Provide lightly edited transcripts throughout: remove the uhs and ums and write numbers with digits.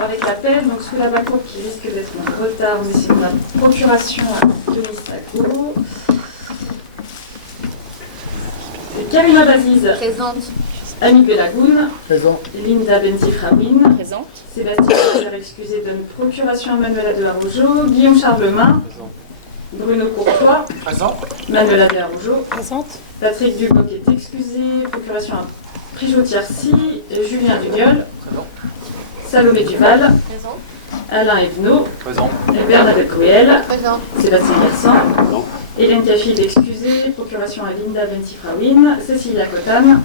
Alors avec la paix, donc sous la bateau qui risque d'être en retard, nous essayons la procuration à Denis Sago. Karima Baziz. Présente. Ami Belagoun. Présent. Linda Bentifrawin. Présente. Sébastien Roger excusé donne procuration à Manuela de Araujo. Guillaume Charlemagne. Présent. Bruno Courtois. Présent. Manuela de Araujo. Présente. Patrick Duboc est excusé. Procuration à Prijo Tiercy. Julien Dugueul. Présent. Salomé Duval. Présente. Alain Evenot. Présent. Bernadette Coël. Présente. Sébastien Garçon. Présent. Hélène Cafid excusée. Procuration à Linda Bentifrawin. Cécilia Cotan.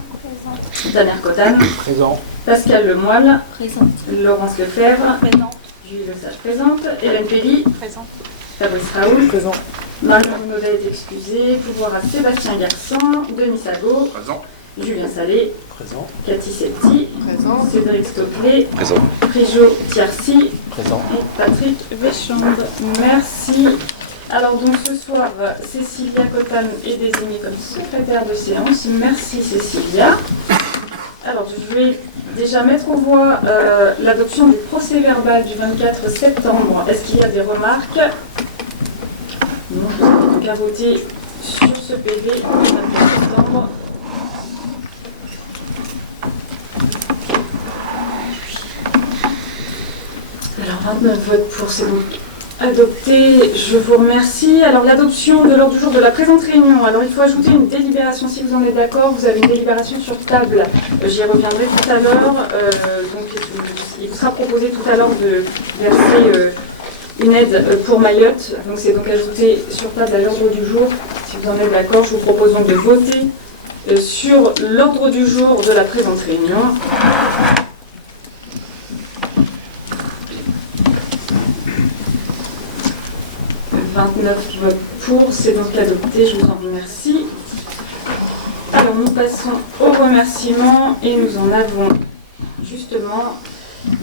Taner Cotan. Présent. Pascal Lemoyle. Présente. Laurence Lefebvre. Présent. Julie Lesage présente. Hélène Pelly. Présente. Fabrice Raoul. Présent. Marion Minodet est excusée. Pouvoir à Sébastien Garçon. Denis Sago. Présent. Julien Salé. Présent. Cathy Septi. Présent. Cédric Stoclet. Présent. Prijo Tiercy. Présent. Et Patrick Véchambre. Merci. Alors donc ce soir, Cécilia Cotan est désignée comme secrétaire de séance. Merci Cécilia. Alors je vais déjà mettre aux voix l'adoption du procès verbal du 24 septembre. Est-ce qu'il y a des remarques? Non, vous avez donc à voter sur ce PV du 24 septembre. Alors 29 votes pour, c'est donc adopté. Je vous remercie. Alors l'adoption de l'ordre du jour de la présente réunion. Alors il faut ajouter une délibération si vous en êtes d'accord. Vous avez une délibération sur table. J'y reviendrai tout à l'heure. Donc il vous sera proposé tout à l'heure de verser une aide pour Mayotte. Donc c'est donc ajouté sur table à l'ordre du jour. Si vous en êtes d'accord, je vous propose donc de voter sur l'ordre du jour de la présente réunion. 29 votes pour, c'est donc adopté, je vous en remercie. Alors nous passons aux remerciements et nous en avons justement,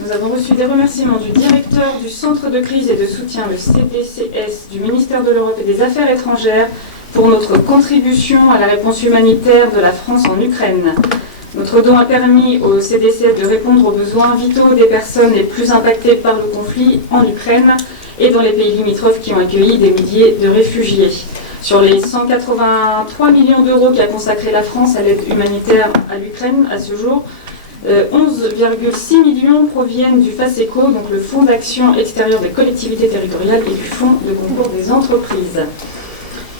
nous avons reçu des remerciements du directeur du Centre de crise et de soutien, le CDCS, du ministère de l'Europe et des Affaires étrangères pour notre contribution à la réponse humanitaire de la France en Ukraine. Notre don a permis au CDCS de répondre aux besoins vitaux des personnes les plus impactées par le conflit en Ukraine et dans les pays limitrophes qui ont accueilli des milliers de réfugiés. Sur les 183 millions d'euros qu'a consacré la France à l'aide humanitaire à l'Ukraine à ce jour, 11,6 millions proviennent du FASECO, donc le Fonds d'action extérieure des collectivités territoriales, et du Fonds de concours des entreprises.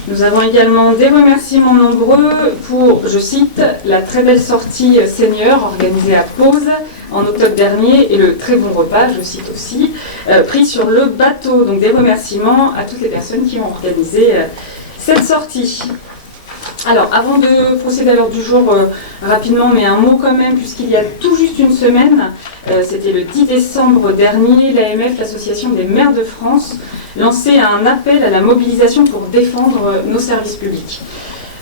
Nous avons également des remerciements nombreux pour, je cite, la très belle sortie senior organisée à Pause en octobre dernier et le très bon repas, je cite aussi, pris sur le bateau. Donc des remerciements à toutes les personnes qui ont organisé cette sortie. Alors, avant de procéder à l'ordre du jour, rapidement, mais un mot quand même, puisqu'il y a tout juste une semaine, c'était le 10 décembre dernier, l'AMF, l'Association des maires de France, lançait un appel à la mobilisation pour défendre nos services publics.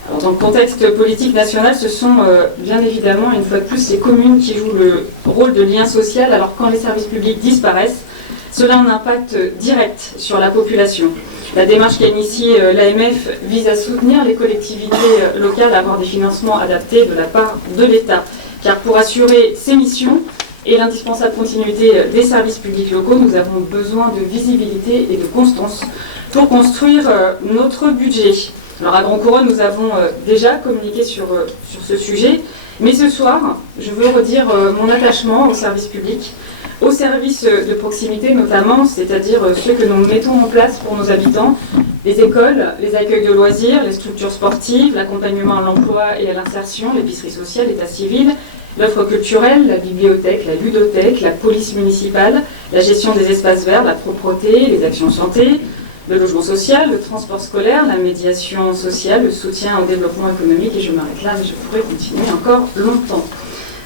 Alors, dans le contexte politique national, ce sont bien évidemment, une fois de plus, les communes qui jouent le rôle de lien social. Alors, quand les services publics disparaissent, cela a un impact direct sur la population. La démarche qu'a initiée l'AMF vise à soutenir les collectivités locales à avoir des financements adaptés de la part de l'État. Car pour assurer ces missions et l'indispensable continuité des services publics locaux, nous avons besoin de visibilité et de constance pour construire notre budget. Alors à Grand Couronne, nous avons déjà communiqué sur ce sujet, mais ce soir, je veux redire mon attachement aux services publics, aux services de proximité notamment, c'est-à-dire ceux que nous mettons en place pour nos habitants, les écoles, les accueils de loisirs, les structures sportives, l'accompagnement à l'emploi et à l'insertion, l'épicerie sociale, l'état civil, l'offre culturelle, la bibliothèque, la ludothèque, la police municipale, la gestion des espaces verts, la propreté, les actions santé, le logement social, le transport scolaire, la médiation sociale, le soutien au développement économique, et je m'arrête là, mais je pourrais continuer encore longtemps.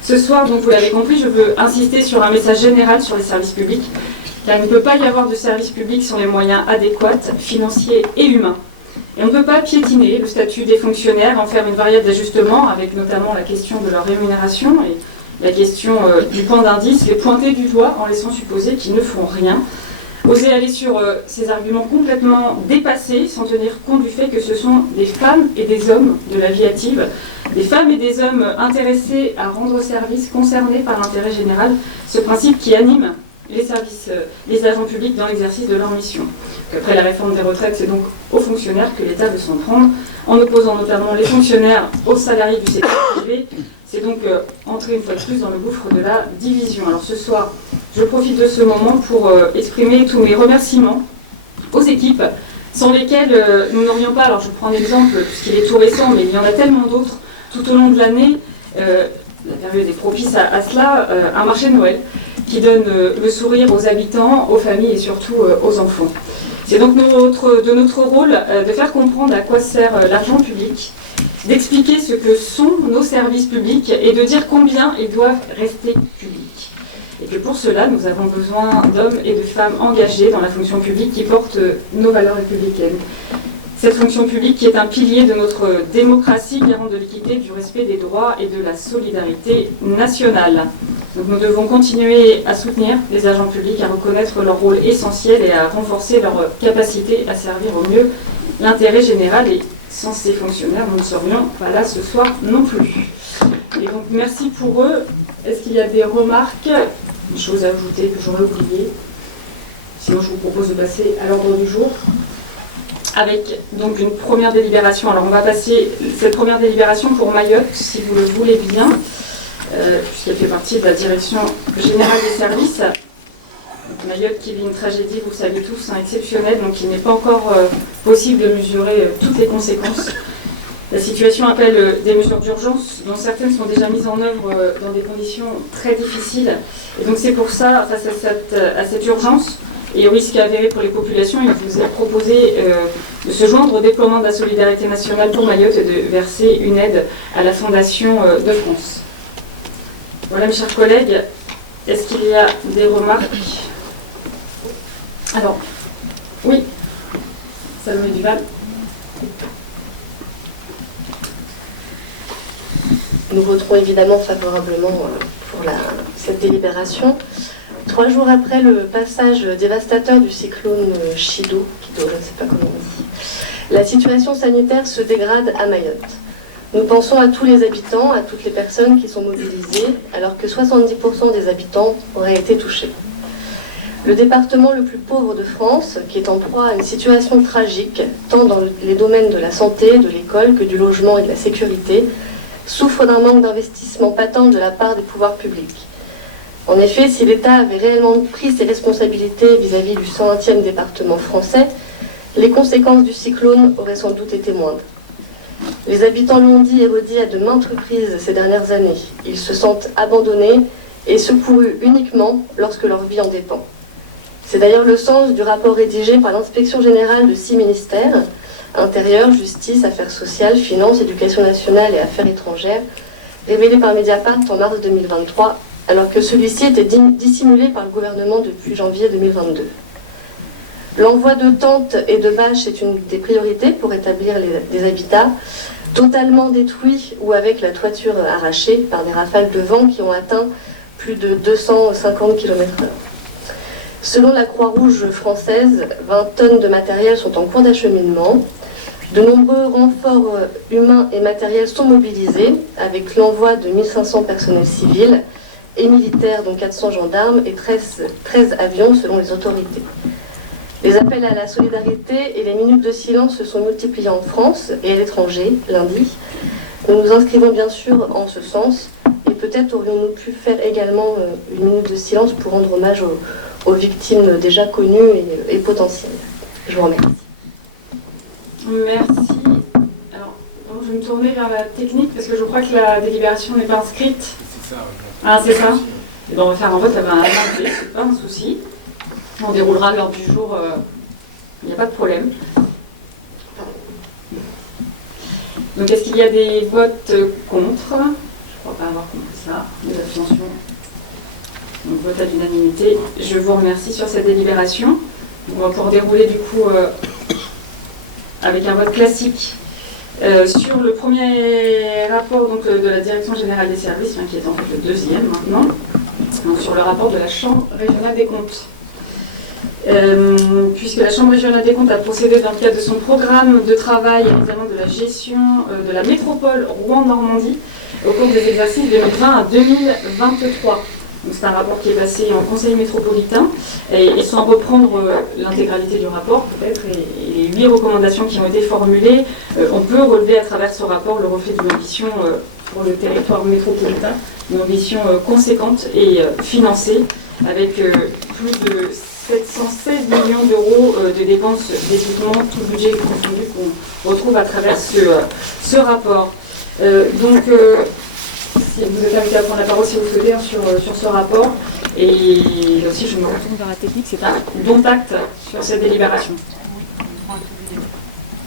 Ce soir, donc vous l'avez compris, je veux insister sur un message général sur les services publics, car il ne peut pas y avoir de services publics sans les moyens adéquats, financiers et humains. Et on ne peut pas piétiner le statut des fonctionnaires, en faire une variable d'ajustement, avec notamment la question de leur rémunération et la question du point d'indice, les pointer du doigt en laissant supposer qu'ils ne font rien. Oser aller sur ces arguments complètement dépassés, sans tenir compte du fait que ce sont des femmes et des hommes de la vie active, des femmes et des hommes intéressés à rendre service, concernés par l'intérêt général, ce principe qui anime les agents publics dans l'exercice de leur mission. Après la réforme des retraites, c'est donc aux fonctionnaires que l'État veut s'en prendre, en opposant notamment les fonctionnaires aux salariés du secteur privé. C'est donc entrer une fois de plus dans le gouffre de la division. Alors ce soir, je profite de ce moment pour exprimer tous mes remerciements aux équipes, sans lesquelles nous n'aurions pas, alors je prends un exemple puisqu'il est tout récent, mais il y en a tellement d'autres tout au long de l'année, la période est propice à cela, un marché de Noël qui donne le sourire aux habitants, aux familles et surtout aux enfants. C'est donc de notre rôle de faire comprendre à quoi sert l'argent public, d'expliquer ce que sont nos services publics et de dire combien ils doivent rester publics. Et que pour cela, nous avons besoin d'hommes et de femmes engagés dans la fonction publique qui portent nos valeurs républicaines. Cette fonction publique qui est un pilier de notre démocratie, garant de l'équité, du respect des droits et de la solidarité nationale. Donc nous devons continuer à soutenir les agents publics, à reconnaître leur rôle essentiel et à renforcer leur capacité à servir au mieux l'intérêt général. Et sans ces fonctionnaires, nous ne serions pas là ce soir non plus. Et donc merci pour eux. Est-ce qu'il y a des remarques, des choses à ajouter que j'aurais oubliées? Sinon je vous propose de passer à l'ordre du jour, avec donc une première délibération. Alors on va passer cette première délibération pour Mayotte, si vous le voulez bien, puisqu'elle fait partie de la direction générale des services. Donc Mayotte qui vit une tragédie, vous le savez tous, exceptionnelle, donc il n'est pas encore possible de mesurer toutes les conséquences. La situation appelle des mesures d'urgence, dont certaines sont déjà mises en œuvre dans des conditions très difficiles. Et donc c'est pour ça, face à cette urgence, et au risque avéré pour les populations, il vous est proposé de se joindre au déploiement de la solidarité nationale pour Mayotte et de verser une aide à la Fondation de France. Voilà mes chers collègues, est-ce qu'il y a des remarques? Alors, oui, Salomé Duval. Nous voterons évidemment favorablement pour cette délibération. 3 jours après le passage dévastateur du cyclone Chido, je ne sais pas comment on dit, la situation sanitaire se dégrade à Mayotte. Nous pensons à tous les habitants, à toutes les personnes qui sont mobilisées, alors que 70% des habitants auraient été touchés. Le département le plus pauvre de France, qui est en proie à une situation tragique, tant dans les domaines de la santé, de l'école, que du logement et de la sécurité, souffre d'un manque d'investissement patent de la part des pouvoirs publics. En effet, si l'État avait réellement pris ses responsabilités vis-à-vis du 120e département français, les conséquences du cyclone auraient sans doute été moindres. Les habitants l'ont dit et redit à de maintes reprises ces dernières années. Ils se sentent abandonnés et secourus uniquement lorsque leur vie en dépend. C'est d'ailleurs le sens du rapport rédigé par l'inspection générale de 6 ministères, Intérieur, Justice, Affaires sociales, Finances, Éducation nationale et Affaires étrangères, révélé par Mediapart en mars 2023, alors que celui-ci était dissimulé par le gouvernement depuis janvier 2022. L'envoi de tentes et de bâches est une des priorités pour établir des habitats totalement détruits ou avec la toiture arrachée par des rafales de vent qui ont atteint plus de 250 km/h. Selon la Croix-Rouge française, 20 tonnes de matériel sont en cours d'acheminement. De nombreux renforts humains et matériels sont mobilisés, avec l'envoi de 1500 personnels civils et militaires, dont 400 gendarmes et 13 avions selon les autorités. Les appels à la solidarité et les minutes de silence se sont multipliés en France et à l'étranger, lundi. Nous nous inscrivons bien sûr en ce sens, et peut-être aurions-nous pu faire également une minute de silence pour rendre hommage aux victimes déjà connues et potentielles. Je vous remercie. Merci. Alors, je vais me tourner vers la technique parce que je crois que la délibération n'est pas inscrite. C'est ça, oui. Ah, c'est ça. Et ben, on va faire un vote à main levée, c'est pas un souci. On déroulera l'heure du jour, il n'y a pas de problème. Donc, est-ce qu'il y a des votes contre? Je ne crois pas avoir compris ça. Des abstentions. Donc, vote à l'unanimité. Je vous remercie sur cette délibération. On va pouvoir dérouler du coup avec un vote classique sur le premier rapport donc, de la Direction générale des services, qui est en fait le deuxième maintenant, donc, sur le rapport de la Chambre régionale des comptes. Puisque la Chambre régionale des comptes a procédé dans le cadre de son programme de travail à l'examen de la gestion de la métropole Rouen-Normandie au cours des exercices 2020 à 2023. C'est un rapport qui est passé en conseil métropolitain et sans reprendre l'intégralité du rapport peut-être et les 8 recommandations qui ont été formulées, on peut relever à travers ce rapport le reflet d'une ambition pour le territoire métropolitain, une ambition conséquente et financée avec plus de 716 millions d'euros de dépenses d'équipement, tout le budget confondu qu'on retrouve à travers ce rapport. Donc, si vous êtes invité à prendre la parole si vous souhaitez sur ce rapport. Et aussi, je me retourne vers la technique, c'est un dont acte sur cette délibération.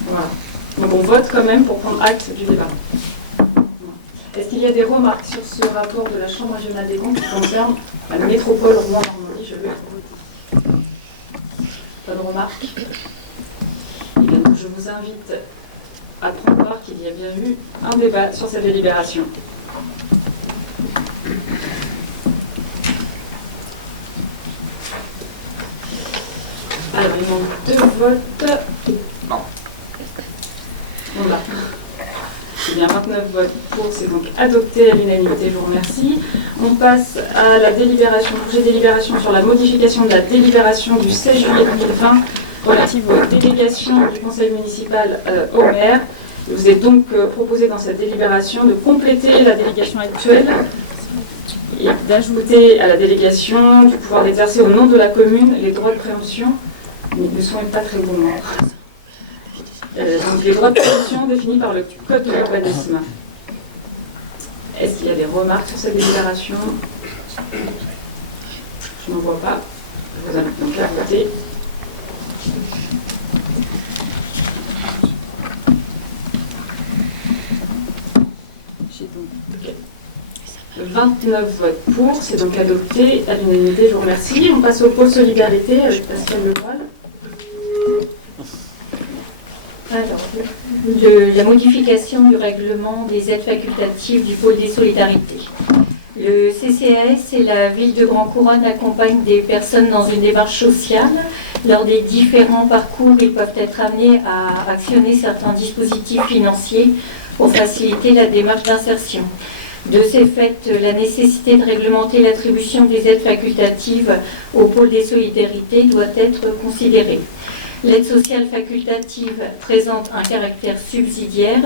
Voilà. Donc on vote quand même pour prendre acte du débat. Est-ce qu'il y a des remarques sur ce rapport de la Chambre régionale des comptes qui concerne la métropole Rouen-Normandie? Je vais voter. Pas de remarques? Et bien, donc, je vous invite à prendre part qu'il y a bien eu un débat sur cette délibération. Alors, il manque 2 votes. On l'a. C'est bien 29 votes pour, c'est donc adopté à l'unanimité, je vous remercie. On passe à la délibération, projet de délibération sur la modification de la délibération du 16 juillet 2020 relative aux délégations du conseil municipal au maire. Il vous est donc proposé dans cette délibération de compléter la délégation actuelle et d'ajouter à la délégation du pouvoir d'exercer au nom de la commune les droits de préemption, mais le son n'est pas très bon. Donc les droits de préemption définis par le Code de l'urbanisme. Est-ce qu'il y a des remarques sur cette délibération? Je n'en vois pas. Je vous invite donc à voter. J'ai donc 29 votes pour, c'est donc adopté à l'unanimité, je vous remercie. On passe au pôle solidarité avec Pascal Levoil. Alors, la modification du règlement des aides facultatives du pôle des solidarités. Le CCAS et la ville de Grand Couronne accompagnent des personnes dans une démarche sociale. Lors des différents parcours, ils peuvent être amenés à actionner certains dispositifs financiers pour faciliter la démarche d'insertion. De ces faits, la nécessité de réglementer l'attribution des aides facultatives au pôle des solidarités doit être considérée. L'aide sociale facultative présente un caractère subsidiaire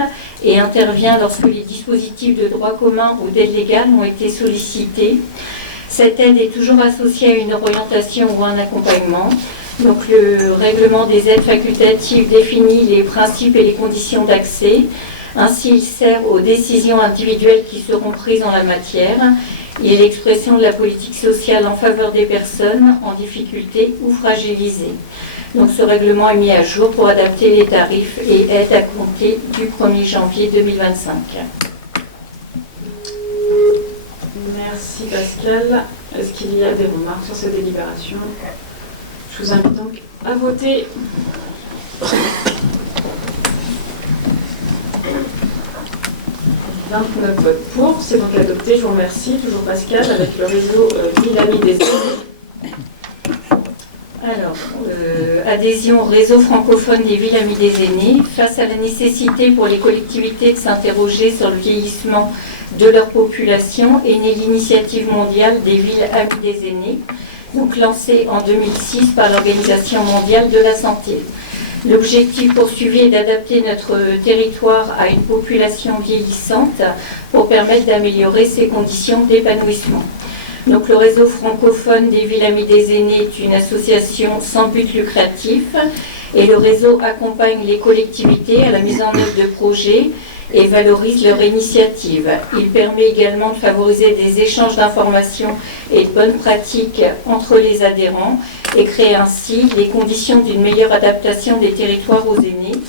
et intervient lorsque les dispositifs de droit commun ou d'aide légale ont été sollicités. Cette aide est toujours associée à une orientation ou un accompagnement. Donc le règlement des aides facultatives définit les principes et les conditions d'accès. Ainsi, il sert aux décisions individuelles qui seront prises en la matière. Il est l'expression de la politique sociale en faveur des personnes en difficulté ou fragilisées. Donc ce règlement est mis à jour pour adapter les tarifs et aides à compter du 1er janvier 2025. Merci Pascal. Est-ce qu'il y a des remarques sur cette délibération? Je vous invite donc à voter. « 29 votes pour, c'est donc adopté, je vous remercie, toujours Pascal, avec le réseau Ville Amis des Aînés. Alors, adhésion au réseau francophone des villes amies des aînés. Face à la nécessité pour les collectivités de s'interroger sur le vieillissement de leur population, est née l'initiative mondiale des villes amies des aînés, donc lancée en 2006 par l'Organisation mondiale de la santé. L'objectif poursuivi est d'adapter notre territoire à une population vieillissante pour permettre d'améliorer ses conditions d'épanouissement. Donc, le réseau francophone des villes amies des aînés est une association sans but lucratif et le réseau accompagne les collectivités à la mise en œuvre de projets et valorise leur initiative. Il permet également de favoriser des échanges d'informations et de bonnes pratiques entre les adhérents et crée ainsi les conditions d'une meilleure adaptation des territoires aux aînés,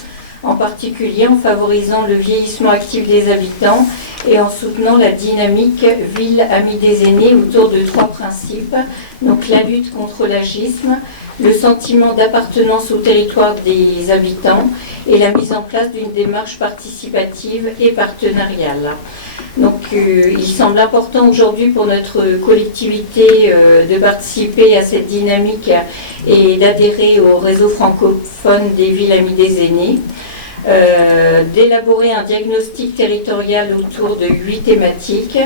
en particulier en favorisant le vieillissement actif des habitants et en soutenant la dynamique ville amie des aînés autour de 3 principes, donc la lutte contre l'agisme, le sentiment d'appartenance au territoire des habitants et la mise en place d'une démarche participative et partenariale. Donc il semble important aujourd'hui pour notre collectivité de participer à cette dynamique et d'adhérer au réseau francophone des villes amies des aînés. d'élaborer un diagnostic territorial autour de 8 thématiques,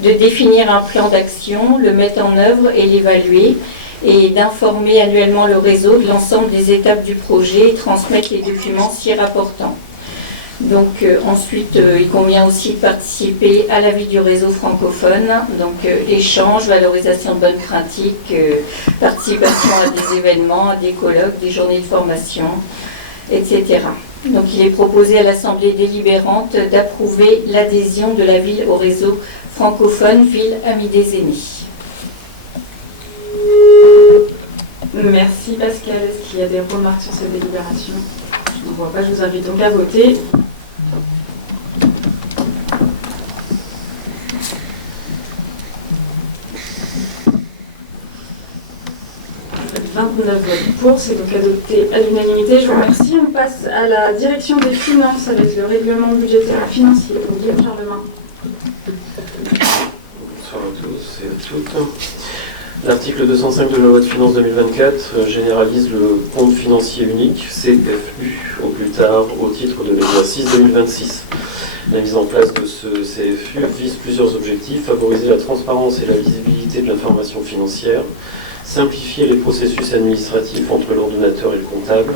de définir un plan d'action, le mettre en œuvre et l'évaluer, et d'informer annuellement le réseau de l'ensemble des étapes du projet et transmettre les documents s'y rapportant. Donc ensuite, il convient aussi de participer à la vie du réseau francophone, donc échange, valorisation de bonnes pratiques, participation à des événements, à des colloques, des journées de formation, etc. Donc il est proposé à l'Assemblée délibérante d'approuver l'adhésion de la ville au réseau francophone Ville Amis des Aînés. Merci Pascal. Est-ce qu'il y a des remarques sur cette délibération? Je ne vois pas, je vous invite donc à voter. 29 votes pour, c'est donc adopté à l'unanimité. Je vous remercie. On passe à la direction des finances avec le règlement budgétaire et financier pour Guillaume Charlemagne. Bonsoir à tous et à toutes. L'article 205 de la loi de finances 2024 généralise le compte financier unique, CFU, au plus tard au titre de l'exercice 2026. La mise en place de ce CFU vise plusieurs objectifs: favoriser la transparence et la visibilité de l'information financière, simplifier les processus administratifs entre l'ordonnateur et le comptable,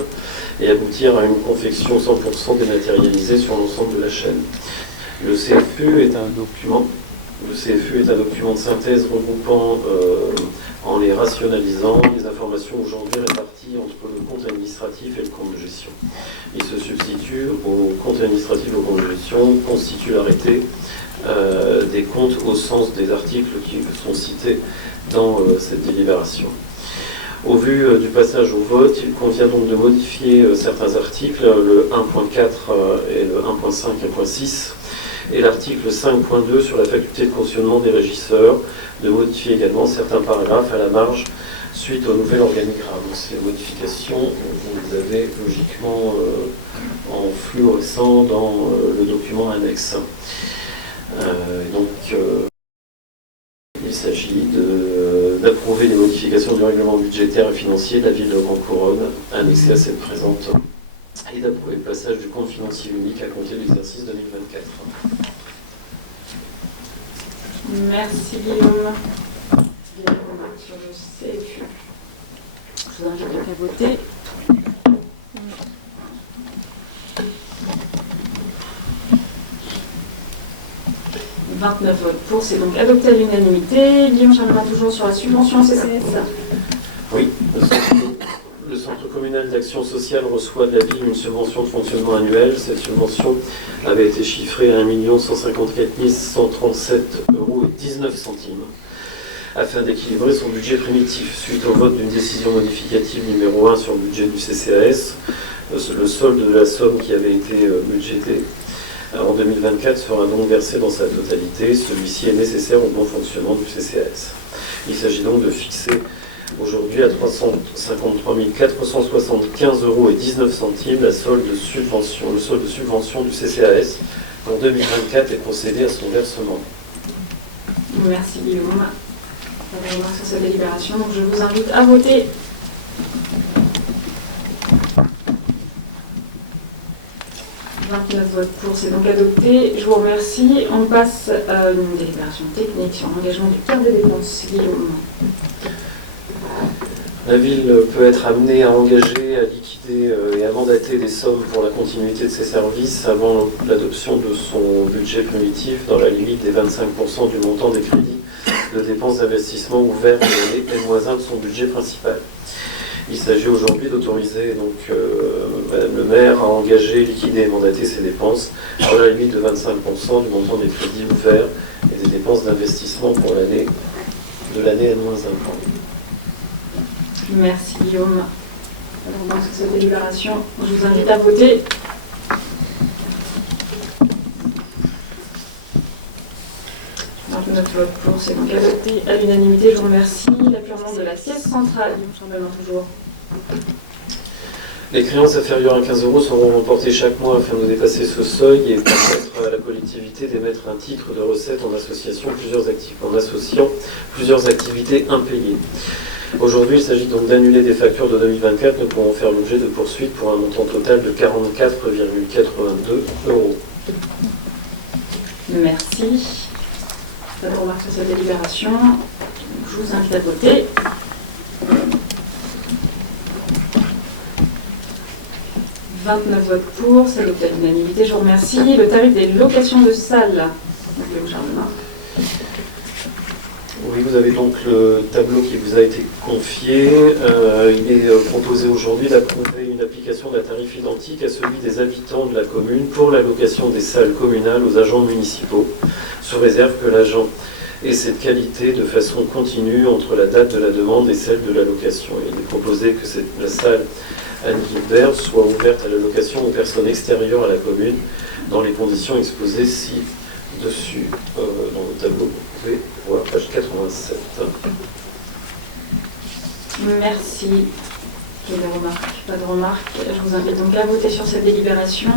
et aboutir à une confection 100% dématérialisée sur l'ensemble de la chaîne. Le CFU est un document de synthèse regroupant, en les rationalisant, les informations aujourd'hui réparties entre le compte administratif et le compte de gestion. Il se substitue au compte administratif et au compte de gestion, constitue l'arrêté des comptes au sens des articles qui sont cités dans cette délibération. Au vu du passage au vote, il convient donc de modifier certains articles, le 1.4 et le 1.5 et 1.6, et l'article 5.2 sur la faculté de cautionnement des régisseurs, de modifier également certains paragraphes à la marge suite au nouvel organigramme. Ces modifications, vous les avez logiquement en fluorescent dans le document annexe. Il s'agit d'approuver les modifications du règlement budgétaire et financier de la ville de Grand Couronne annexé à cette présente, et d'approuver le passage du compte financier unique à compter de l'exercice 2024. Merci Guillaume. Il y a des remarques sur le CFU. Je vous invite donc à voter. « 29 votes pour, c'est donc adopté à l'unanimité. Guillaume Charlemagne, toujours sur la subvention CCS. Oui, le Centre communal d'action sociale reçoit de la ville une subvention de fonctionnement annuelle. Cette subvention avait été chiffrée à 1 154 137,19 € afin d'équilibrer son budget primitif. Suite au vote d'une décision modificative numéro 1 sur le budget du CCAS, le solde de la somme qui avait été budgétée en 2024 sera donc versé dans sa totalité. Celui-ci est nécessaire au bon fonctionnement du CCAS. Il s'agit donc de fixer aujourd'hui à 353 475,19 € la solde de subvention, le solde de subvention du CCAS pour 2024 et procéder à son versement. Merci Guillaume. Pas de remarques sur cette délibération, donc je vous invite à voter. « 29 votes pour, c'est donc adopté. Je vous remercie. On passe à une délibération technique sur l'engagement du quart des dépenses. Guillaume. La ville peut être amenée à engager, à liquider et à mandater des sommes pour la continuité de ses services avant l'adoption de son budget primitif dans la limite des 25% du montant des crédits de dépenses d'investissement ouverts l'année N-1 de son budget principal. Il s'agit aujourd'hui d'autoriser donc Madame le maire à engager, liquider et mandater ses dépenses dans la limite de 25% du montant des crédits ouverts et des dépenses d'investissement pour l'année N-1. Merci Guillaume. Alors, sur cette délibération, je vous invite à voter. « 29 votes pour, c'est donc adopté à l'unanimité. Je vous remercie. L'appurement de la caisse centrale, Guillaume Charlemagne, toujours. Les créances inférieures à 15 € seront reportées chaque mois afin de dépasser ce seuil et permettre à la collectivité d'émettre un titre de recette en associant plusieurs activités impayées. Aujourd'hui, il s'agit donc d'annuler des factures de 2024 ne pourront faire l'objet de poursuites pour un montant total de 44,82 €. Merci. Pas de remarques sur cette délibération. Je vous invite à voter. « 29 votes pour, c'est adopté à l'unanimité. Je vous remercie. Le tarif des locations de salles. Donc, au jardin. Oui, vous avez donc le tableau qui vous a été confié. Il est proposé aujourd'hui d'approuver une application d'un tarif identique à celui des habitants de la commune pour la location des salles communales aux agents municipaux, sous réserve que l'agent ait cette qualité de façon continue entre la date de la demande et celle de la location. Il est proposé que la salle Anne-Gilbert soit ouverte à la location aux personnes extérieures à la commune dans les conditions exposées ci-dessus. Dans le tableau, vous pouvez voir page 87. Merci. J'ai des remarques. Pas de remarques. Je vous invite donc à voter sur cette délibération.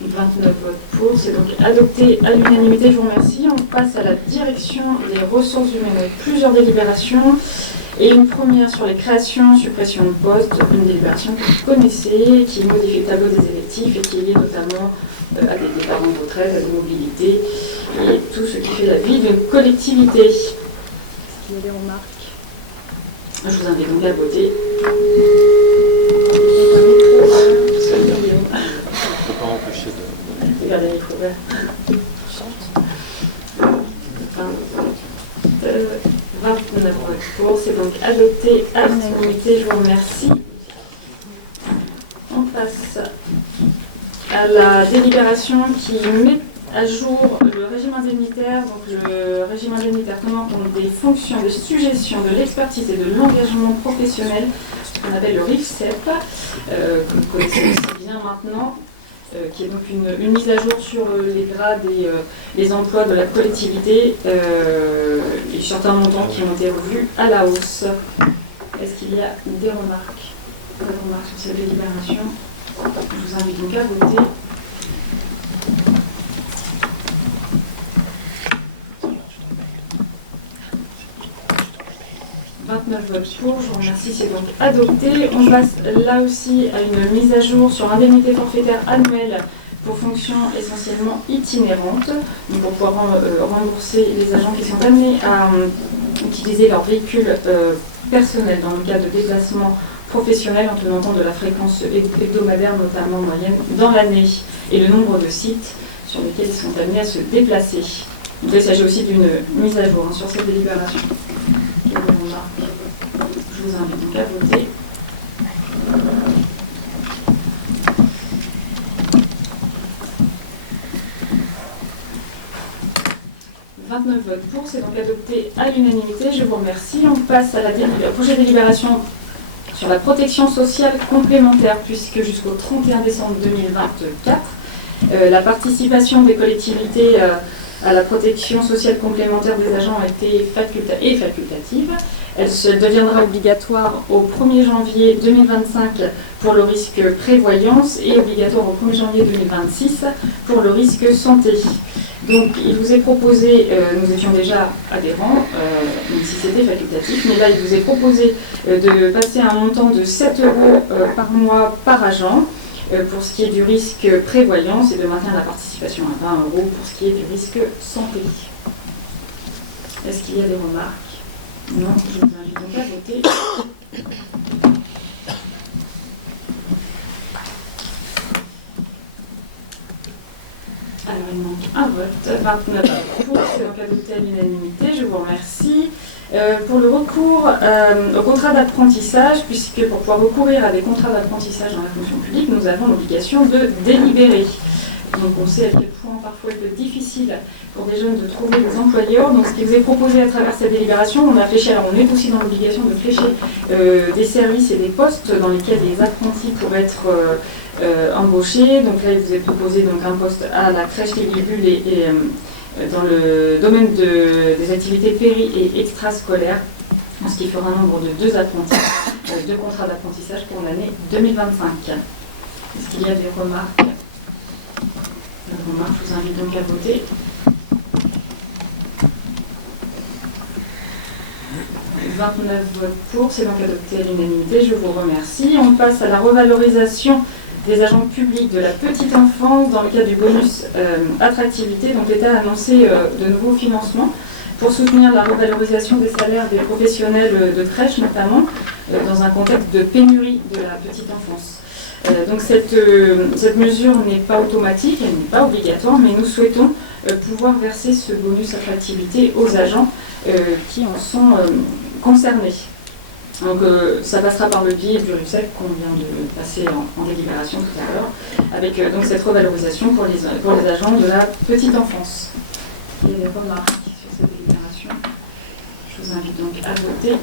29 votes pour, c'est donc adopté à l'unanimité. Je vous remercie. On passe à la direction des ressources humaines avec plusieurs délibérations. Et une première sur les créations, suppressions de postes, une délibération que vous connaissez, qui modifie le tableau des effectifs et qui est liée notamment à des départs en retraite, à des mobilités et tout ce qui fait la vie d'une collectivité. Est-ce qu'il y a des remarques? Je vous invite donc à voter. C'est bien. On ne peut pas empêcher de... Regardez les micros ouverts. 29 votes pour, c'est donc adopté à l'unanimité. Je vous remercie. On passe à la délibération qui met à jour le régime indemnitaire. Donc le régime indemnitaire tenant compte des fonctions de suggestion, de l'expertise et de l'engagement professionnel, ce qu'on appelle le RIFSEP, que vous connaissez aussi bien maintenant. Qui est donc une mise à jour sur les grades et les emplois de la collectivité et certains montants qui ont été revus à la hausse. Est-ce qu'il y a des remarques? Pas de remarques sur cette délibération. Je vous invite donc à voter. « 29 votes pour, je vous remercie, c'est donc adopté. On passe là aussi à une mise à jour sur indemnité forfaitaire annuelle pour fonctions essentiellement itinérantes, donc pour pouvoir rembourser les agents qui sont amenés à utiliser leur véhicule personnel dans le cas de déplacements professionnels en tenant compte de la fréquence hebdomadaire, notamment moyenne, dans l'année, et le nombre de sites sur lesquels ils sont amenés à se déplacer. Donc, il s'agit aussi d'une mise à jour sur cette délibération. Je vous invite donc à voter. « 29 votes pour, c'est donc adopté à l'unanimité. Je vous remercie. On passe à la prochaine délibération sur la protection sociale complémentaire, puisque jusqu'au 31 décembre 2024, la participation des collectivités à la protection sociale complémentaire des agents a été facultative. Elle deviendra obligatoire au 1er janvier 2025 pour le risque prévoyance et obligatoire au 1er janvier 2026 pour le risque santé. Donc il vous est proposé, nous étions déjà adhérents, même si c'était facultatif, mais là il vous est proposé de passer à un montant de 7 € par mois par agent pour ce qui est du risque prévoyance et de maintenir la participation à 20 € pour ce qui est du risque santé. Est-ce qu'il y a des remarques? Non, je vous invite donc à voter. Alors il manque un vote, 29 pour, c'est donc adopté à l'unanimité, je vous remercie. Pour le recours au contrat d'apprentissage, puisque pour pouvoir recourir à des contrats d'apprentissage dans la fonction publique, nous avons l'obligation de délibérer. Donc on sait à quel point parfois il peut être difficile pour des jeunes de trouver des employeurs. Donc ce qui vous est proposé à travers cette délibération, on a fléché, alors on est aussi dans l'obligation de flécher des services et des postes dans lesquels les apprentis pourraient être embauchés. Donc là il vous est proposé donc un poste à la crèche Les Bulles et dans le domaine des activités péri- et extrascolaires ce qui fera un nombre de 2 contrats d'apprentissage pour l'année 2025. Est-ce qu'il y a des remarques? Je vous invite donc à voter. 29 votes pour, c'est donc adopté à l'unanimité, je vous remercie. On passe à la revalorisation des agents publics de la petite enfance dans le cadre du bonus attractivité. Donc l'État a annoncé de nouveaux financements pour soutenir la revalorisation des salaires des professionnels de crèche notamment, dans un contexte de pénurie de la petite enfance. Donc cette mesure n'est pas automatique, elle n'est pas obligatoire, mais nous souhaitons pouvoir verser ce bonus attractivité aux agents qui en sont concernés. Donc ça passera par le biais du RUSEC qu'on vient de passer en délibération tout à l'heure, avec donc cette revalorisation pour les agents de la petite enfance. Il y a des remarques sur cette délibération. Je vous invite donc à voter.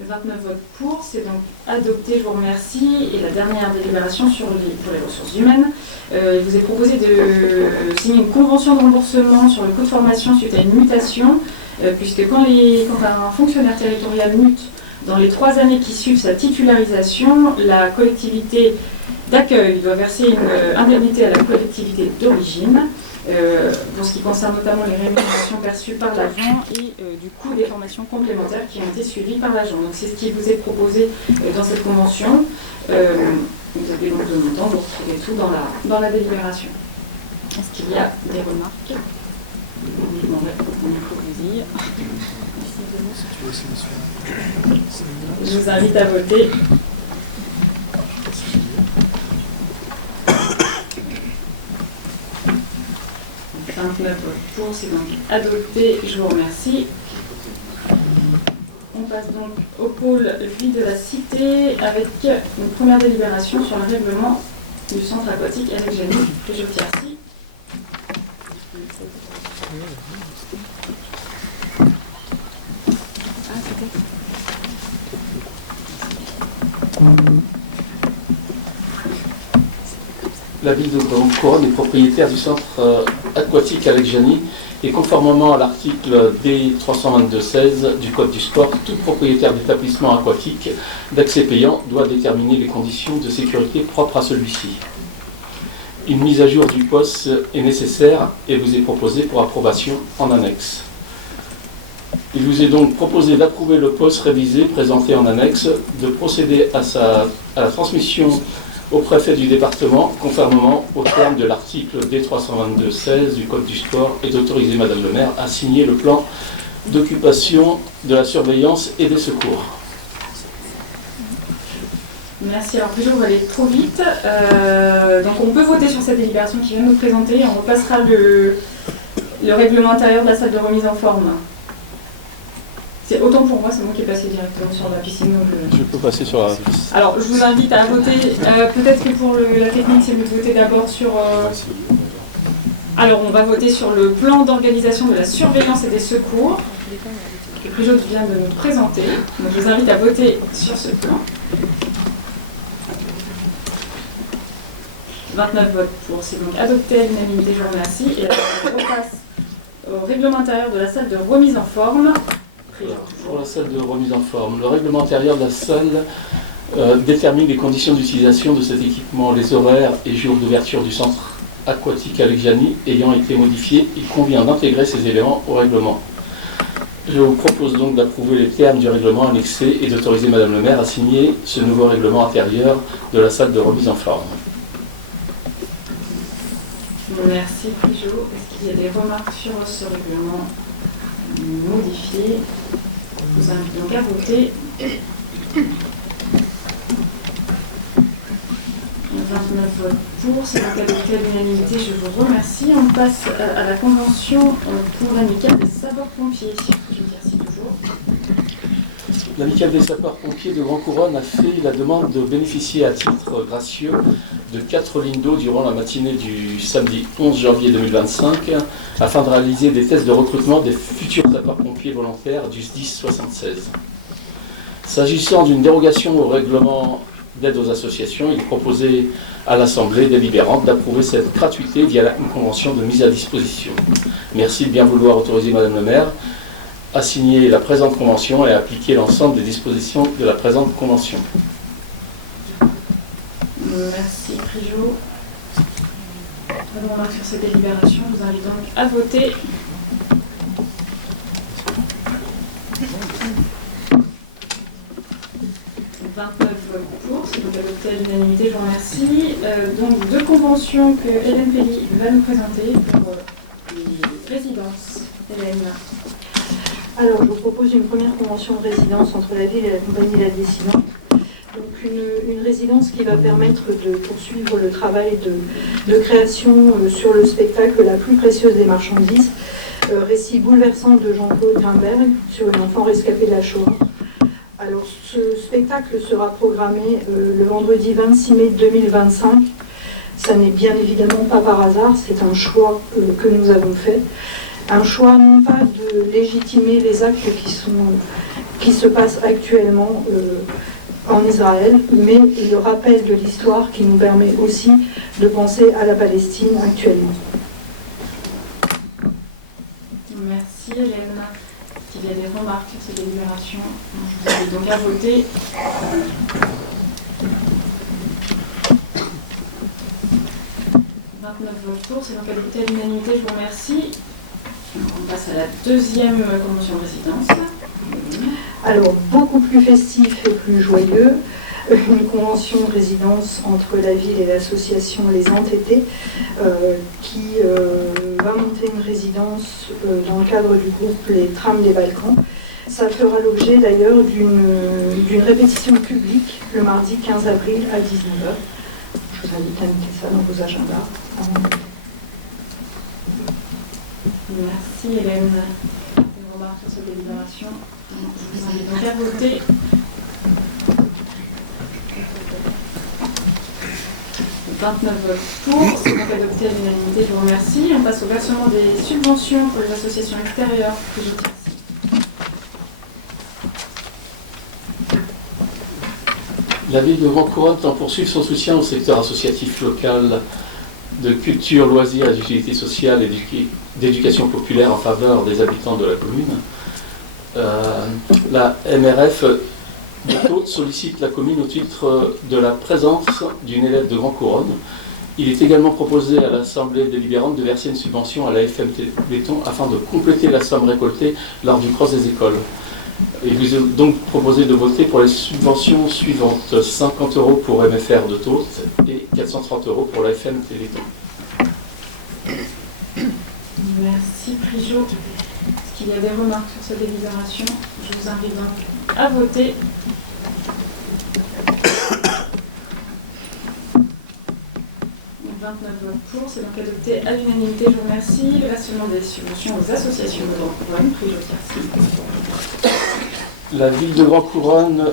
Le 29 votes pour, c'est donc adopté, je vous remercie. Et la dernière délibération pour les ressources humaines. Il vous est proposé de signer une convention de remboursement sur le coût de formation suite à une mutation, puisque quand un fonctionnaire territorial mute dans les 3 années qui suivent sa titularisation, la collectivité d'accueil doit verser une indemnité à la collectivité d'origine, pour ce qui concerne notamment les rémunérations perçues par l'agent et du coût des formations complémentaires qui ont été suivies par l'agent. Donc c'est ce qui vous est proposé dans cette convention. Vous avez donc le montant, vous retrouvez tout dans la délibération. Est-ce qu'il y a des remarques? Je demanderai au micro-plaisir. Je vous invite à voter. « 29 votes pour, c'est donc adopté, je vous remercie. » On passe donc au pôle vie de la cité avec une première délibération sur le règlement du centre aquatique Eric Génie, que je remercie. La ville de Grande-Couronne est propriétaire du centre aquatique Alexiani et conformément à l'article D322-16 du Code du sport, tout propriétaire d'établissement aquatique d'accès payant doit déterminer les conditions de sécurité propres à celui-ci. Une mise à jour du poste est nécessaire et vous est proposée pour approbation en annexe. Il vous est donc proposé d'approuver le poste révisé présenté en annexe, de procéder à la transmission au préfet du département, conformément au terme de l'article D322-16 du Code du sport, et d'autoriser Madame le maire à signer le plan d'occupation de la surveillance et des secours. Merci. Alors, toujours, on va aller trop vite. Donc, on peut voter sur cette délibération qui vient de nous présenter. On repassera le règlement intérieur de la salle de remise en forme. Autant pour moi, c'est moi qui ai passé directement sur la piscine. Je peux passer sur la... Alors, je vous invite à voter. Peut-être que pour la technique, c'est mieux de voter d'abord sur... Alors, on va voter sur le plan d'organisation de la surveillance et des secours que Pujol vient de nous présenter. Donc, je vous invite à voter sur ce plan. 29 votes pour, c'est donc adopté à l'unanimité, je vous remercie. Et alors, on repasse au règlement intérieur de la salle de remise en forme. Pour la salle de remise en forme, le règlement intérieur de la salle détermine les conditions d'utilisation de cet équipement, les horaires et jours d'ouverture du centre aquatique Alexiani ayant été modifiés. Il convient d'intégrer ces éléments au règlement. Je vous propose donc d'approuver les termes du règlement annexé et d'autoriser Madame le maire à signer ce nouveau règlement intérieur de la salle de remise en forme. Merci Pujol. Est-ce qu'il y a des remarques sur ce règlement modifié? Je vous invite donc à voter. 29 votes pour, c'est donc adopté à l'unanimité, je vous remercie. On passe à la convention pour l'amicale des sapeurs-pompiers. Je vous remercie toujours. L'amicale des sapeurs-pompiers de Grande-Couronne a fait la demande de bénéficier à titre gracieux de 4 lignes d'eau durant la matinée du samedi 11 janvier 2025 afin de réaliser des tests de recrutement des futurs sapeurs-pompiers volontaires du SDIS 76. S'agissant d'une dérogation au règlement d'aide aux associations. Il est proposé à l'Assemblée délibérante d'approuver cette gratuité via une convention de mise à disposition. Merci de bien vouloir autoriser Madame le maire à signer la présente convention et à appliquer l'ensemble des dispositions de la présente convention. Merci Prigeot. Pas de remarques sur cette délibération. Je vous invite donc à voter. « 29 votes pour, c'est donc adopté à l'unanimité, je vous remercie. Donc deux conventions que Hélène Pelly va nous présenter pour les résidences. Hélène. Alors, je vous propose une première convention de résidence entre la ville et la compagnie La Décidante. Donc, une résidence qui va permettre de poursuivre le travail de création sur le spectacle La plus précieuse des marchandises, récit bouleversant de Jean-Claude Grimberg sur une enfant rescapée de la Shoah. Alors, ce spectacle sera programmé le vendredi 26 mai 2025. Ça n'est bien évidemment pas par hasard, c'est un choix que nous avons fait. Un choix non pas de légitimer les actes qui se passent actuellement en Israël, mais le rappel de l'histoire qui nous permet aussi de penser à la Palestine actuellement. Merci Hélène. Est-ce qu'il y a des remarques sur ces délibérations? Je vous invite donc à voter. « 29 votes pour, c'est donc adopté à l'unanimité, je vous remercie. On passe à la deuxième convention de résidence. Alors, beaucoup plus festif et plus joyeux, une convention de résidence entre la ville et l'association Les Entêtés, qui va monter une résidence dans le cadre du groupe Les Trams des Balkans. Ça fera l'objet d'ailleurs d'une répétition publique le mardi 15 avril à 19h. Je vous invite à noter ça dans vos agendas. Merci Hélène. Des remarques sur cette délibération? Je vous invite donc à voter. « 29 votes pour, c'est donc adopté à l'unanimité, je vous remercie. On passe au versement des subventions pour les associations extérieures que je tiens ici. La ville de Grand-Couronne tend à poursuivre son soutien au secteur associatif local de culture, loisirs et d'utilité sociale et d'éducation populaire en faveur des habitants de la commune. La MRF sollicite la commune au titre de la présence d'une élève de Grand-Couronne. Il est également proposé à l'Assemblée délibérante de verser une subvention à la FM Téléthon afin de compléter la somme récoltée lors du cross des écoles. Il vous est donc proposé de voter pour les subventions suivantes: 50 € pour MFR de Tôtes et 430 € pour la FM Téléthon. Merci Prigeot. Est-ce qu'il y a des remarques sur cette délibération? Je vous invite donc à voter. Donc 29 votes pour, c'est donc adopté à l'unanimité, je vous remercie. Le versement des subventions aux associations de Grand-Couronne, Prigeot, merci. La ville de Grand-Couronne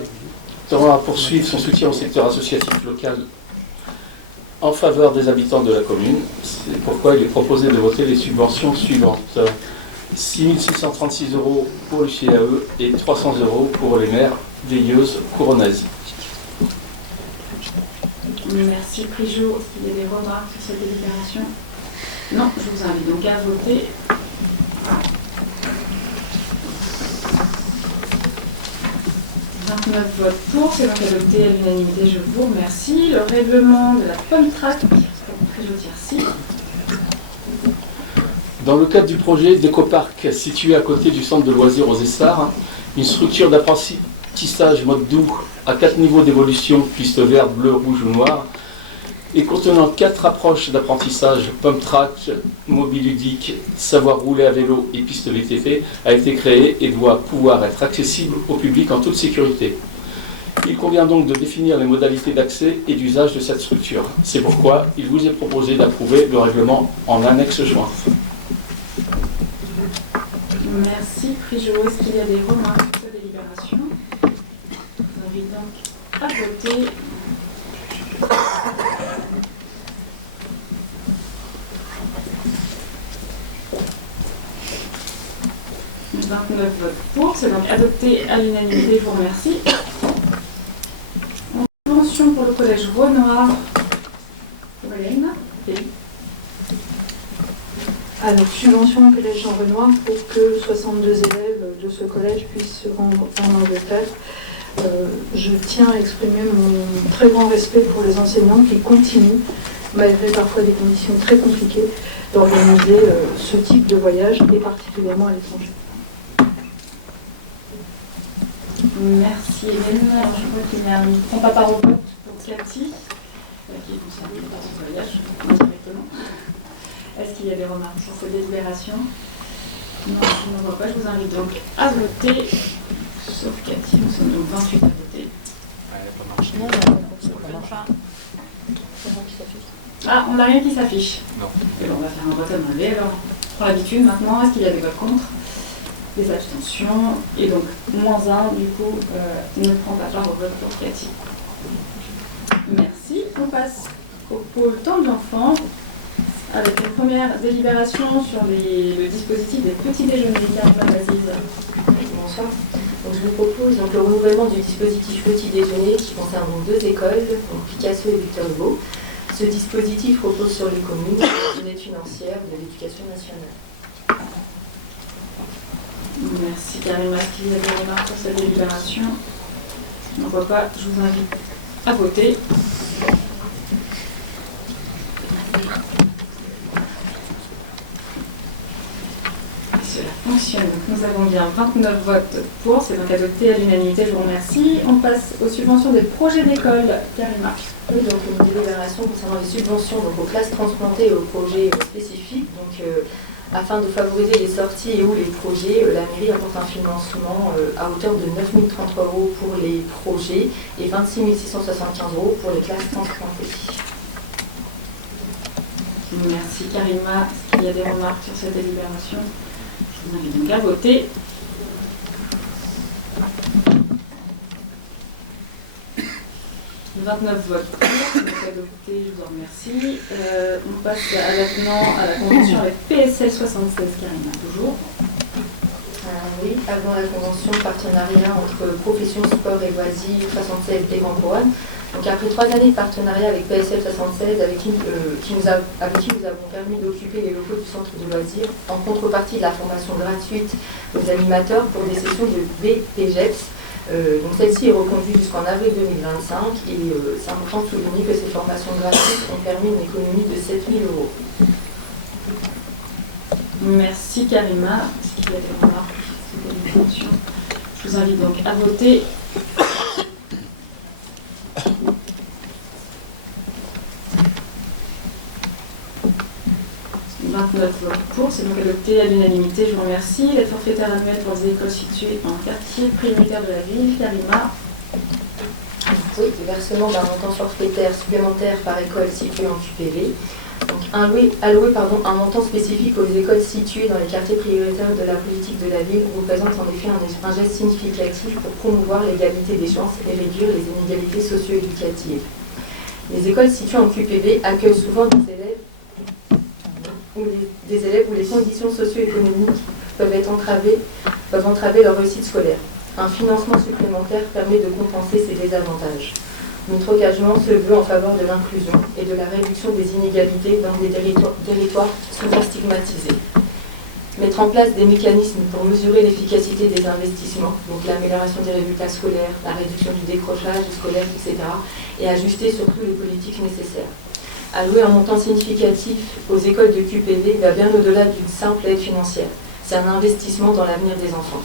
tend à poursuivre son soutien au secteur associatif local en faveur des habitants de la commune. C'est pourquoi il est proposé de voter les subventions suivantes: 6 636 € pour le CAE et 300 € pour les maires veilleuses Couronnasie. Merci Prigeot. Est-ce qu'il y a des remarques sur cette délibération? Non, je vous invite donc à voter. « 29 votes pour, c'est donc adopté à l'unanimité, je vous remercie. Le règlement de la pomme track, Prigeot Tiercy. Dans le cadre du projet d'Écoparc situé à côté du centre de loisirs aux Essarts, une structure d'apprentissage mode doux à 4 niveaux d'évolution, piste verte, bleue, rouge ou noire, et contenant 4 approches d'apprentissage, pomme track, mobiludique, savoir rouler à vélo et piste VTT, a été créée et doit pouvoir être accessible au public en toute sécurité. Il convient donc de définir les modalités d'accès et d'usage de cette structure. C'est pourquoi il vous est proposé d'approuver le règlement en annexe jointe. Merci Prigeot. Est-ce qu'il y a des remarques sur cette délibération? Je vous invite donc à voter. « 29 votes pour, c'est donc adopté à l'unanimité, je vous remercie. En convention collège Renoir. Hélène. Alors, subvention au collège Jean Renoir pour que 62 élèves de ce collège puissent se rendre en Angleterre. Je tiens à exprimer mon très grand respect pour les enseignants qui continuent, malgré parfois des conditions très compliquées, d'organiser ce type de voyage, et particulièrement à l'étranger. Merci Hélène. Alors, je crois qu'il y a un temps papa robot pour Cathy, qui est concernée par ce voyage indirectement. Est-ce qu'il y a des remarques sur cette délibération? Non, je ne vois pas. Je vous invite donc à voter, sauf Cathy. Nous sommes donc 28 à voter. Ah, on n'a rien qui s'affiche. Non. Et bon, on va faire un vote à main levée. Alors, on prend l'habitude maintenant. Est-ce qu'il y a des votes contre? Des abstentions? Et donc, -1, du coup, ne prend pas part au vote pour Cathy. Merci. On passe au pôle temps de l'enfant, avec une première délibération sur le dispositif des petits déjeuners. Bonsoir. Donc, je vous propose donc, le renouvellement du dispositif petit déjeuner qui concerne donc 2 écoles, donc Picasso et Victor Hugo. Ce dispositif repose sur les communes, une aide financière de l'éducation nationale. Merci Karima. Est-ce qu'il y a des remarques sur cette délibération? Je n'en vois pas. Je vous invite à voter. Cela fonctionne. Donc nous avons bien 29 votes pour. C'est donc adopté à l'unanimité. Je vous remercie. On passe aux subventions des projets d'école. Karima. Oui, donc une délibération concernant les subventions donc, aux classes transplantées et aux projets spécifiques. Donc, afin de favoriser les sorties et ou les projets, la mairie apporte un financement à hauteur de 9 033 € pour les projets et 26 675 € pour les classes transplantées. Merci Karima. Est-ce qu'il y a des remarques sur cette délibération? Je vous invite donc à voter. Le 29 votes pour, c'est adopté, je vous en remercie. On passe à l'avenant à la convention avec PSL 76, Karima, toujours. Oui, avant la convention de partenariat entre Profession Sport et Loisirs 76 et Grand Couronne. Donc après 3 années de partenariat avec PSL 76, avec qui nous avons permis d'occuper les locaux du centre de loisirs, en contrepartie de la formation gratuite aux animateurs pour des sessions de BPGEPS. Donc celle-ci est reconduite jusqu'en avril 2025 et c'est important de souligner que ces formations gratuites ont permis une économie de 7 000 €. Merci Karima. Est-ce qu'il y a des remarques sur cette délibération? Je vous invite donc à voter. 29 votes pour, c'est donc adopté à l'unanimité, je vous remercie. L'aide forfaitaire annuelle pour les écoles situées en quartier prioritaire de la ville, Karima. Oui, le versement d'un montant forfaitaire supplémentaire par école située en QPV. Donc allouer un montant spécifique aux écoles situées dans les quartiers prioritaires de la politique de la ville représente en effet un geste significatif pour promouvoir l'égalité des chances et réduire les inégalités socio-éducatives. Les écoles situées en QPV accueillent souvent des élèves où les conditions socio-économiques peuvent entraver leur réussite scolaire. Un financement supplémentaire permet de compenser ces désavantages. Notre engagement se veut en faveur de l'inclusion et de la réduction des inégalités dans des territoires souvent stigmatisés. Mettre en place des mécanismes pour mesurer l'efficacité des investissements, donc l'amélioration des résultats scolaires, la réduction du décrochage scolaire, etc. et ajuster surtout les politiques nécessaires. Allouer un montant significatif aux écoles de QPV va bien au-delà d'une simple aide financière. C'est un investissement dans l'avenir des enfants.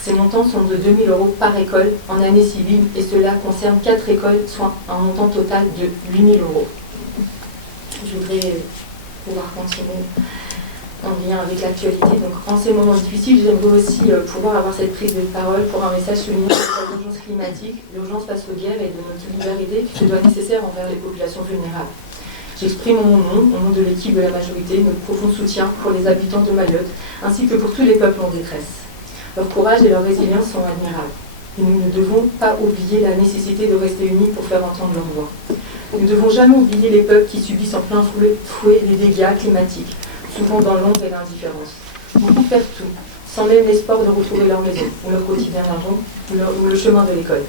Ces montants sont de 2 000 € par école en année civile et cela concerne 4 écoles, soit un montant total de 8 000 €. Je voudrais pouvoir continuer en lien avec l'actualité. Donc, en ces moments difficiles, j'aimerais aussi pouvoir avoir cette prise de parole pour un message soulignant l'urgence climatique, l'urgence face aux guerres et de notre solidarité qui se doit nécessaire envers les populations vulnérables. J'exprime au nom de l'équipe de la majorité, notre profond soutien pour les habitants de Mayotte, ainsi que pour tous les peuples en détresse. Leur courage et leur résilience sont admirables. Et nous ne devons pas oublier la nécessité de rester unis pour faire entendre leur voix. Nous ne devons jamais oublier les peuples qui subissent en plein fouet les dégâts climatiques, souvent dans l'ombre et l'indifférence. Beaucoup perdent tout, sans même l'espoir de retrouver leur maison, ou leur quotidien d'argent, ou le chemin de l'école.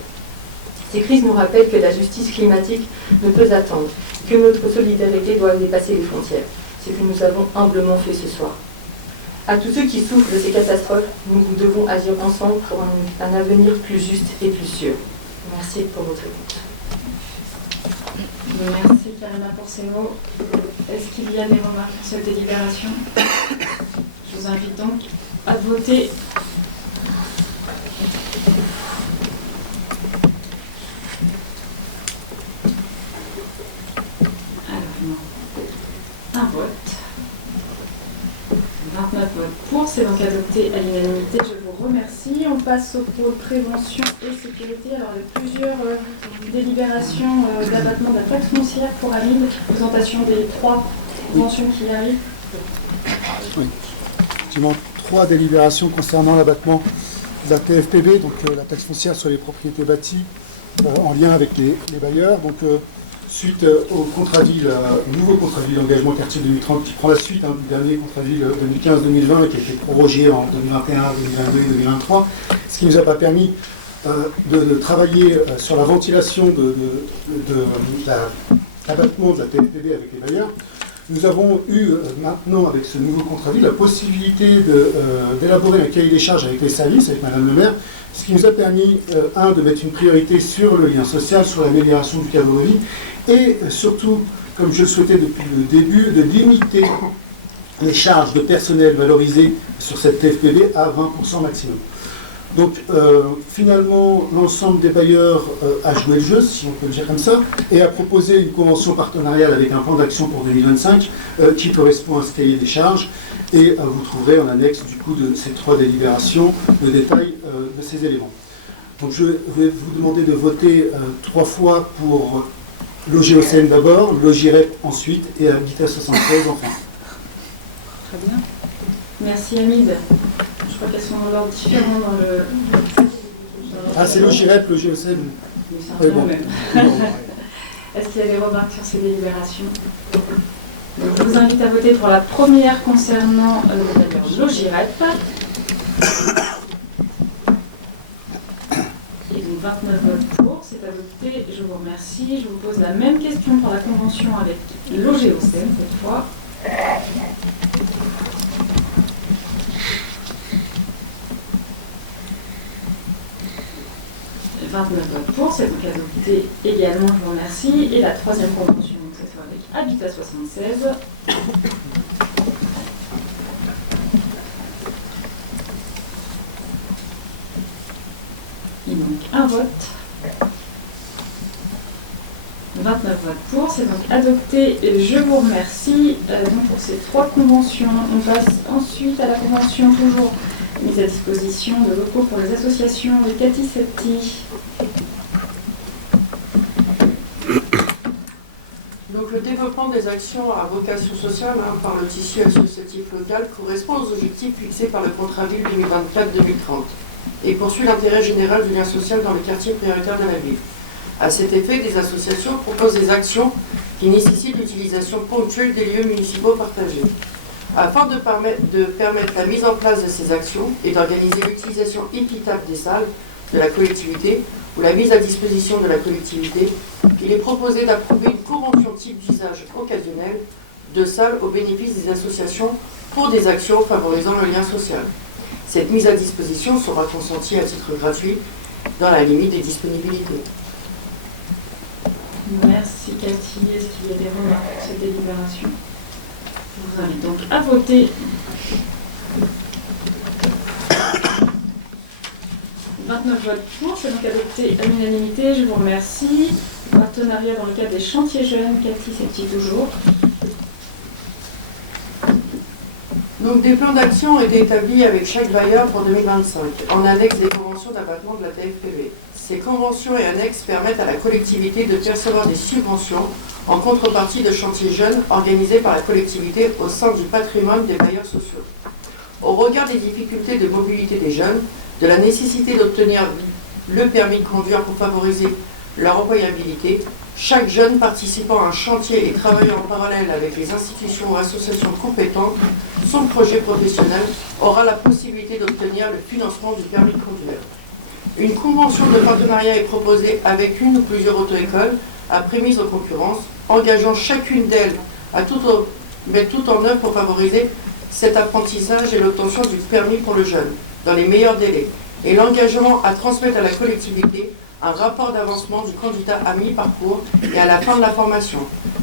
Ces crises nous rappellent que la justice climatique ne peut attendre, que notre solidarité doit dépasser les frontières. C'est ce que nous avons humblement fait ce soir. À tous ceux qui souffrent de ces catastrophes, nous devons agir ensemble pour un avenir plus juste et plus sûr. Merci pour votre écoute. Merci Karina pour ces mots. Est-ce qu'il y a des remarques sur cette délibération? Je vous invite donc à voter. Alors, non. Un vote. 29 votes pour, c'est donc adopté à l'unanimité. Je vous remercie. On passe au pôle prévention et sécurité. Alors, il y a plusieurs délibérations d'abattement de la taxe foncière pour Amine. Présentation des 3 conventions qui arrivent. Oui. Effectivement, 3 délibérations concernant l'abattement de la TFPB, donc la taxe foncière sur les propriétés bâties, en lien avec les bailleurs. Donc, suite au contrat de ville, nouveau contrat de ville d'engagement quartier 2030 qui prend la suite du dernier contrat de ville 2015-2020 qui a été prorogé en 2021, 2022 et 2023, ce qui ne nous a pas permis de travailler sur la ventilation de l'abattement de la TFPB avec les bailleurs. Nous avons eu maintenant, avec ce nouveau contrat de ville, la possibilité d'élaborer un cahier des charges avec les services, avec Madame le maire, ce qui nous a permis, de mettre une priorité sur le lien social, sur l'amélioration du cadre de vie, et surtout, comme je le souhaitais depuis le début, de limiter les charges de personnel valorisées sur cette TFPB à 20% maximum. Donc, finalement, l'ensemble des bailleurs a joué le jeu, si on peut le dire comme ça, et a proposé une convention partenariale avec un plan d'action pour 2025 qui correspond à ce cahier des charges. Et vous trouverez en annexe, du coup, de ces 3 délibérations, le détail de ces éléments. Donc, je vais vous demander de voter 3 fois pour l'OGOCN d'abord, l'OGIREP ensuite, et Habitat 76 enfin. Très bien. Merci Hamid. Je crois qu'elles sont dans l'ordre différent dans le... Ah, c'est l'OGIREP, l'OGOCN. C'est un peu même. Est-ce qu'il y a des remarques sur ces délibérations? Donc, je vous invite à voter pour la première concernant l'OGIREP. Et donc 29 votes pour, c'est adopté, je vous remercie. Je vous pose la même question pour la convention avec l'OGOCN cette fois. 29 votes pour, c'est donc adopté également, je vous remercie. Et la troisième convention, donc cette fois avec Habitat 76. Il manque un vote. 29 votes pour, c'est donc adopté. Je vous remercie donc pour ces 3 conventions. On passe ensuite à la convention toujours mise à disposition de locaux pour les associations de Cathy Septi. Donc le développement des actions à vocation sociale par le tissu associatif local correspond aux objectifs fixés par le contrat ville 2024-2030 et poursuit l'intérêt général du lien social dans les quartiers prioritaires de la ville. À cet effet, des associations proposent des actions qui nécessitent l'utilisation ponctuelle des lieux municipaux partagés. Afin de permettre la mise en place de ces actions et d'organiser l'utilisation équitable des salles de la collectivité ou la mise à disposition de la collectivité, il est proposé d'approuver une convention type d'usage occasionnel de salles au bénéfice des associations pour des actions favorisant le lien social. Cette mise à disposition sera consentie à titre gratuit dans la limite des disponibilités. Merci Cathy. Est-ce qu'il y a des remarques sur cette délibération? Je vous invite donc à voter. 29 votes pour, c'est donc adopté à l'unanimité. Je vous remercie. Partenariat dans le cadre des chantiers jeunes, Cathy Septi toujours. Donc des plans d'action ont été établis avec chaque bailleur pour 2025, en annexe des conventions d'abattement de la TFPB. Ces conventions et annexes permettent à la collectivité de percevoir des subventions en contrepartie de chantiers jeunes organisés par la collectivité au sein du patrimoine des bailleurs sociaux. Au regard des difficultés de mobilité des jeunes, de la nécessité d'obtenir le permis de conduire pour favoriser leur employabilité, chaque jeune participant à un chantier et travaillant en parallèle avec les institutions ou associations compétentes, son projet professionnel aura la possibilité d'obtenir le financement du permis de conduire. Une convention de partenariat est proposée avec une ou plusieurs auto-écoles après mise en concurrence, engageant chacune d'elles à mettre tout en œuvre pour favoriser cet apprentissage et l'obtention du permis pour le jeune, dans les meilleurs délais, et l'engagement à transmettre à la collectivité un rapport d'avancement du candidat à mi-parcours et à la fin de la formation.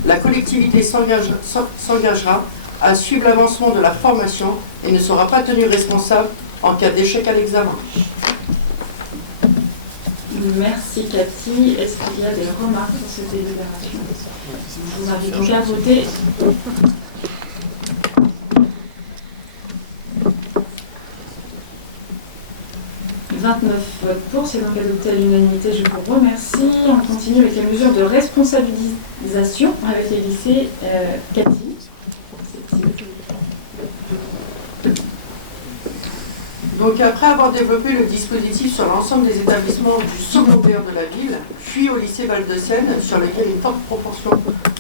La collectivité s'engagera à suivre l'avancement de la formation et ne sera pas tenue responsable en cas d'échec à l'examen. Merci Cathy. Est-ce qu'il y a des remarques sur cette délibération? Je vous invite donc à voter. « 29 votes pour, c'est donc adopté à l'unanimité, je vous remercie. On continue avec les mesures de responsabilisation avec les lycées. Cathy. Donc après avoir développé le dispositif sur l'ensemble des établissements du secondaire de la ville, puis au lycée Val-de-Seine, sur lequel une forte proportion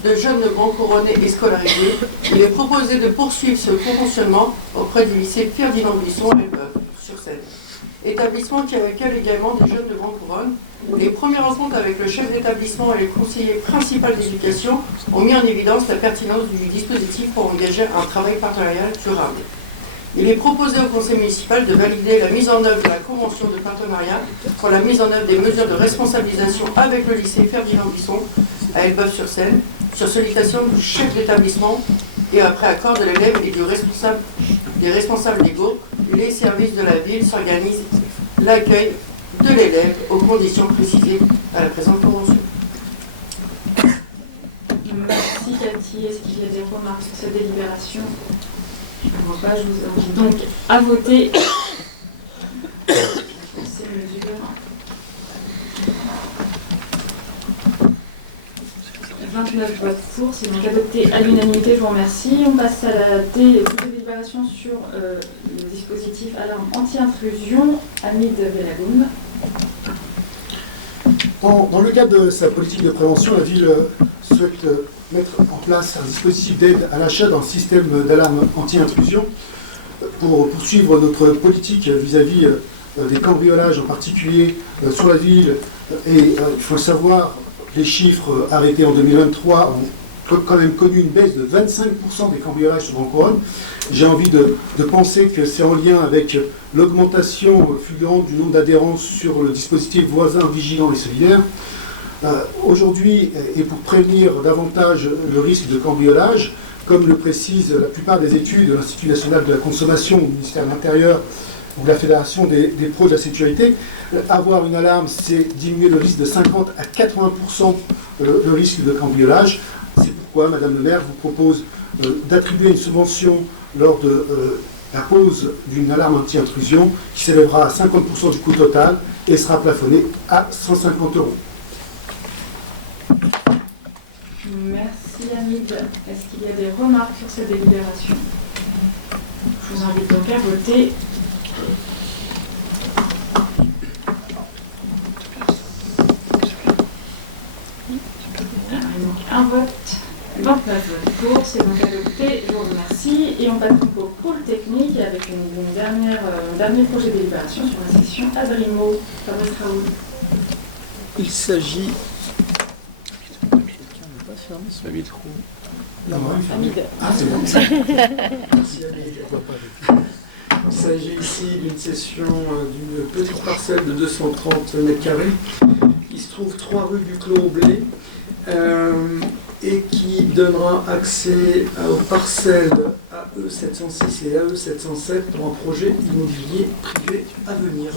de jeunes bons couronnés est scolarisée, il est proposé de poursuivre ce conventionnement auprès du lycée Ferdinand Buisson à Elbeuf-sur-Seine, établissement qui accueille également des jeunes de grande couronne. Les premières rencontres avec le chef d'établissement et le conseiller principal d'éducation ont mis en évidence la pertinence du dispositif pour engager un travail partenarial durable. Il est proposé au conseil municipal de valider la mise en œuvre de la convention de partenariat pour la mise en œuvre des mesures de responsabilisation avec le lycée Ferdinand Buisson à Elbeuf-sur-Seine, sur sollicitation du chef d'établissement et après accord de l'élève et des responsables légaux. Les services de la ville s'organisent l'accueil de l'élève aux conditions précisées à la présente convention. Merci Cathy. Est-ce qu'il y a des remarques sur cette délibération? Je ne vois pas, je vous invite donc à voter ces mesures. 29 votes pour, c'est donc adopté à l'unanimité, je vous remercie. On passe à la délibération sur le dispositif alarme anti-intrusion. Hamid Belagoum. Dans le cadre de sa politique de prévention, la ville souhaite mettre en place un dispositif d'aide à l'achat d'un système d'alarme anti-intrusion pour poursuivre notre politique vis-à-vis des cambriolages, en particulier sur la ville. Et il faut le savoir, les chiffres arrêtés en 2023 ont quand même connu une baisse de 25% des cambriolages sur Grand Couronne. J'ai envie de penser que c'est en lien avec l'augmentation fulgurante du nombre d'adhérents sur le dispositif voisin, vigilant et solidaire. Aujourd'hui, et pour prévenir davantage le risque de cambriolage, comme le précisent la plupart des études de l'Institut national de la consommation, du ministère de l'Intérieur ou de la Fédération des pros de la sécurité, avoir une alarme, c'est diminuer le risque de 50 à 80% le risque de cambriolage. C'est pourquoi Madame le maire vous propose d'attribuer une subvention lors de la pose d'une alarme anti-intrusion qui s'élèvera à 50% du coût total et sera plafonnée à 150 €. Merci Hamid. Est-ce qu'il y a des remarques sur cette délibération? Je vous invite donc à voter. Alors, il manque un vote. 29 votes pour, c'est donc adopté. Je vous remercie. Et on passe donc au pôle technique avec un dernier projet de délibération sur la section Adrimo. Fabrice Raoul. Il s'agit. Non, Hamid. ah, c'est bon. Merci Hamid. Il s'agit ici d'une cession d'une petite parcelle de 230 m², qui se trouve 3 rue du Clos au Blé, et qui donnera accès aux parcelles AE706 et AE707 pour un projet immobilier privé à venir.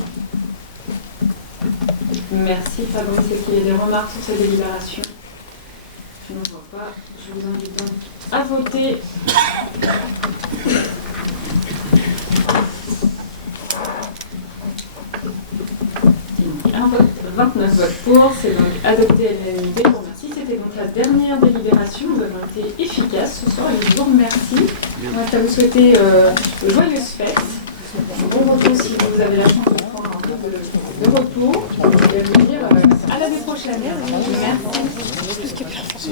Merci Fabrice. Est-ce qu'il y a des remarques sur cette délibération? Je ne vois pas. Je vous invite donc à voter. Un vote, 29 votes pour, c'est donc adopté à l'unanimité. Je vous remercie. C'était donc la dernière délibération. Nous avons été efficaces ce soir et je vous remercie. On reste à vous souhaiter de joyeuses fêtes. Bon repos si vous avez la chance de prendre un peu de repos. Et à vous dire à l'année prochaine. Merci.